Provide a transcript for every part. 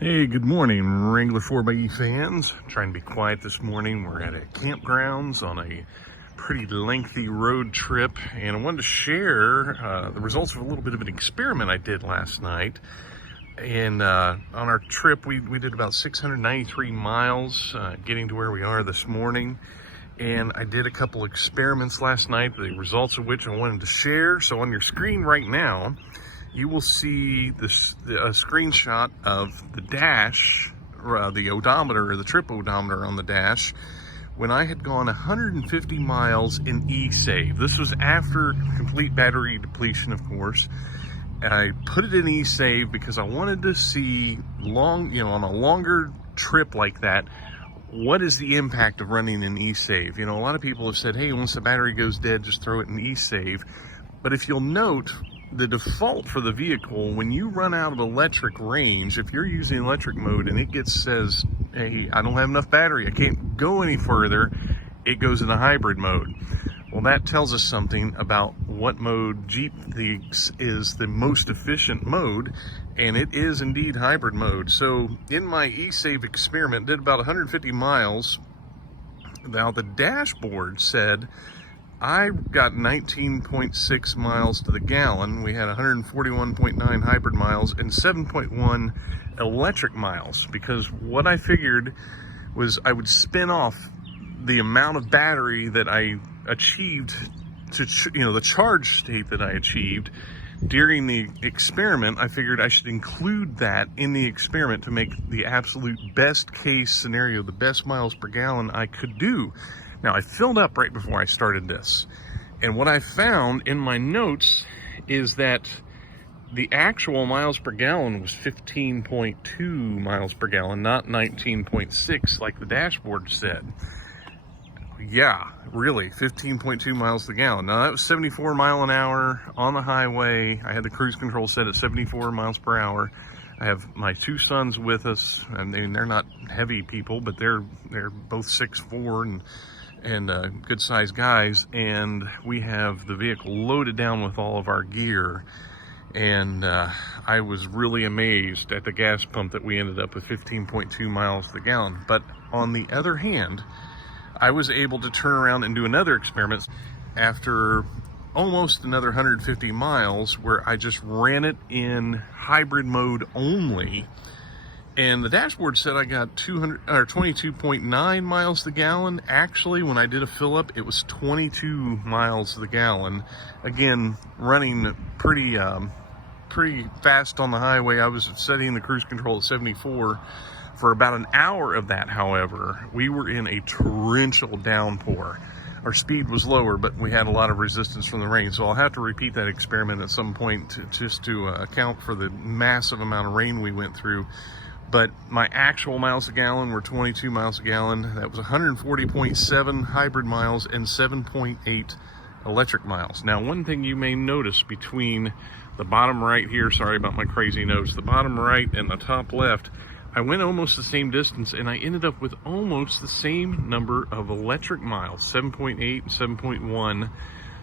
Hey, good morning, Wrangler 4xe fans. Trying to be quiet this morning. We're at a campgrounds on a pretty lengthy road trip, and I wanted to share the results of a little bit of an experiment I did last night. And on our trip, we did about 693 miles getting to where we are this morning. And I did a couple experiments last night, the results of which I wanted to share. So on your screen right now, you will see a screenshot of the dash, the odometer, or the trip odometer on the dash, when I had gone 150 miles in eSave. This was after complete battery depletion, of course. And I put it in eSave because I wanted to see on a longer trip like that, what is the impact of running in eSave? A lot of people have said, hey, once the battery goes dead, just throw it in eSave. But if you'll note, the default for the vehicle, when you run out of electric range, if you're using electric mode and it says, hey, I don't have enough battery, I can't go any further, it goes into hybrid mode. Well, that tells us something about what mode Jeep thinks is the most efficient mode, and it is indeed hybrid mode. So in my eSave experiment, did about 150 miles. Now the dashboard said I got 19.6 miles to the gallon. We had 141.9 hybrid miles and 7.1 electric miles, because what I figured was I would spin off the amount of battery that I achieved to, the charge state that I achieved during the experiment. I figured I should include that in the experiment to make the absolute best case scenario, the best miles per gallon I could do. Now, I filled up right before I started this, and what I found in my notes is that the actual miles per gallon was 15.2 miles per gallon, not 19.6 like the dashboard said. Yeah, really, 15.2 miles per gallon. Now, that was 74 mile an hour on the highway. I had the cruise control set at 74 miles per hour. I have my two sons with us, and they're not heavy people, but they're both 6'4" and good sized guys, and we have the vehicle loaded down with all of our gear. And I was really amazed at the gas pump that we ended up with 15.2 miles to the gallon. But on the other hand, I was able to turn around and do another experiment after almost another 150 miles where I just ran it in hybrid mode only. And the dashboard said I got 22.9 miles to the gallon. Actually, when I did a fill up, it was 22 miles to the gallon. Again, running pretty fast on the highway. I was setting the cruise control at 74. For about an hour of that, however, we were in a torrential downpour. Our speed was lower, but we had a lot of resistance from the rain. So I'll have to repeat that experiment at some point just to account for the massive amount of rain we went through. But my actual miles a gallon were 22 miles a gallon. That was 140.7 hybrid miles and 7.8 electric miles. Now, one thing you may notice between the bottom right here, sorry about my crazy notes, the bottom right and the top left, I went almost the same distance, and I ended up with almost the same number of electric miles, 7.8 and 7.1.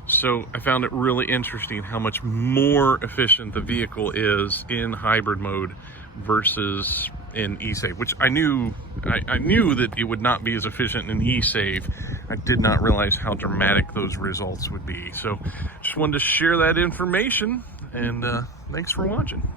So I found it really interesting how much more efficient the vehicle is in hybrid mode versus in eSave, which I knew that it would not be as efficient in eSave. I did not realize how dramatic those results would be. So just wanted to share that information, and thanks for watching.